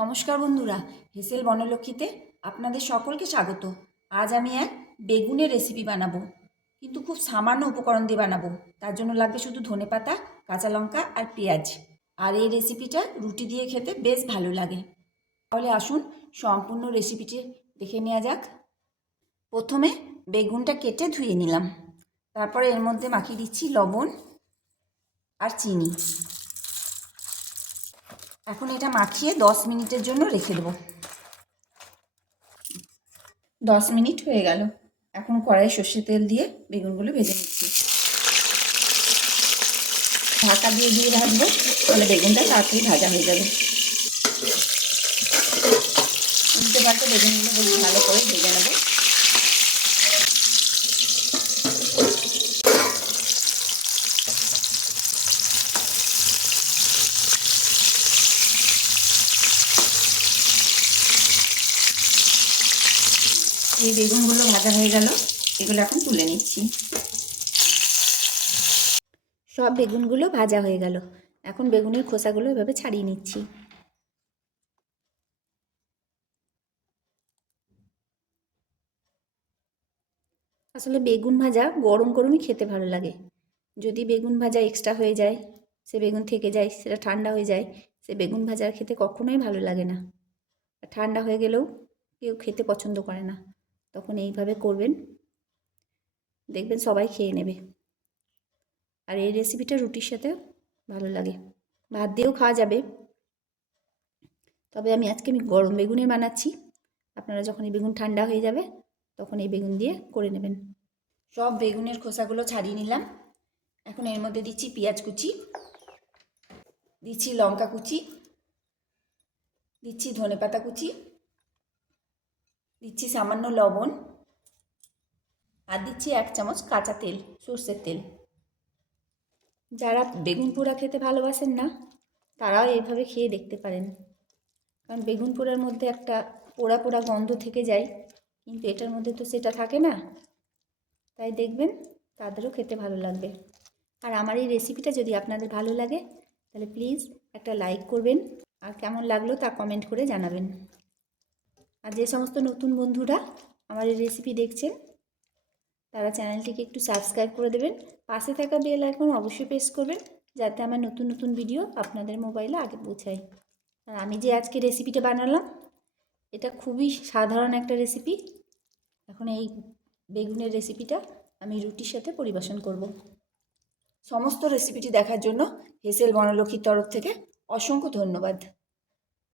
নমস্কার বন্ধুরা, হেসেল বনলক্ষ্মীতে আপনাদের সকলকে স্বাগত। আজ আমি এক বেগুনের রেসিপি বানাবো, কিন্তু খুব সামান্য উপকরণ দিয়ে বানাবো। তার জন্য লাগবে শুধু ধনেপাতা, কাঁচা লঙ্কা আর পেঁয়াজ। আর এই রেসিপিটা রুটি দিয়ে খেতে বেশ ভালো লাগে। তাহলে আসুন সম্পূর্ণ রেসিপিটি দেখে নেওয়া যাক। প্রথমে বেগুনটা কেটে ধুয়ে নিলাম, তারপরে এর মধ্যে মাখিয়ে দিচ্ছি লবণ আর চিনি। এখন এটা মাখিয়ে 10 মিনিটের জন্য রেখে দেবো। 10 মিনিট হয়ে গেল। এখন কড়াই সর্ষে তেল দিয়ে বেগুনগুলো ভেজে নিচ্ছি। ঢাকা দিয়ে দিয়ে রাখবো, তাহলে বেগুনটা তাড়াতাড়ি ভাজা হয়ে যাবে। উল্টে পাল্টে বেগুনগুলো বেশ ভালো করে ভেজে নেবো। এই বেগুনগুলো ভাজা হয়ে গেল, এগুলো এখন তুলে নিচ্ছি। সব বেগুনগুলো ভাজা হয়ে গেল, এখন বেগুনের খোসাগুলো এভাবে ছাড়িয়ে নিচ্ছি। আসলে বেগুন ভাজা গরম গরমই খেতে ভালো লাগে। যদি বেগুন ভাজা এক্সট্রা হয়ে যায়, সে বেগুন থেকে যায়, সেটা ঠান্ডা হয়ে যায়, সে বেগুন ভাজা খেতে কখনোই ভালো লাগে না। ঠান্ডা হয়ে গেলেও কেউ খেতে পছন্দ করে না। তখন এইভাবে করবেন, দেখবেন সবাই খেয়ে নেবে। আর এই রেসিপিটা রুটির সাথে ভালো লাগে, ভাত দিয়েও খাওয়া যাবে। তবে আজকে গরম বেগুনে বানাচ্ছি। আপনারা যখন এই বেগুন ঠান্ডা হয়ে যাবে, তখন এই বেগুন দিয়ে করে নেবেন। সব বেগুনের খোসাগুলো ছাড়িয়ে নিলাম। এখন এর মধ্যে দিচ্ছি পেঁয়াজ কুচি, দিচ্ছি লঙ্কা কুচি, দিচ্ছি ধনেপাতা কুচি, দিচ্ছি সামান্য লবণ, আর দিচ্ছি 1 চামচ কাঁচা তেল, সর্ষের তেল। যারা বেগুন পোড়া খেতে ভালোবাসেন না, তারাও এইভাবে খেয়ে দেখতে পারেন। কারণ বেগুন পোড়ার মধ্যে একটা পোড়া পোড়া গন্ধ থেকে যায়, কিন্তু এটার মধ্যে তো সেটা থাকে না। তাই দেখবেন তাদেরও খেতে ভালো লাগবে। আর আমার এই রেসিপিটা যদি আপনাদের ভালো লাগে, তাহলে প্লিজ একটা লাইক করবেন, আর কেমন লাগলো তা কমেন্ট করে জানাবেন। আর যে সমস্ত নতুন বন্ধুরা আমার এই রেসিপি দেখছেন, তারা চ্যানেলটিকে একটু সাবস্ক্রাইব করে দেবেন। পাশে থাকা বেল আইকন অবশ্যই প্রেস করবেন, যাতে আমার নতুন নতুন ভিডিও আপনাদের মোবাইলে আগে পৌঁছায়। আর আমি যে আজকে রেসিপিটা বানালাম, এটা খুবই সাধারণ একটা রেসিপি। এখন এই বেগুনের রেসিপিটা আমি রুটির সাথে পরিবেশন করব। সমস্ত রেসিপিটি দেখার জন্য হেসেল বনলক্ষ্মীর তরফ থেকে অসংখ্য ধন্যবাদ।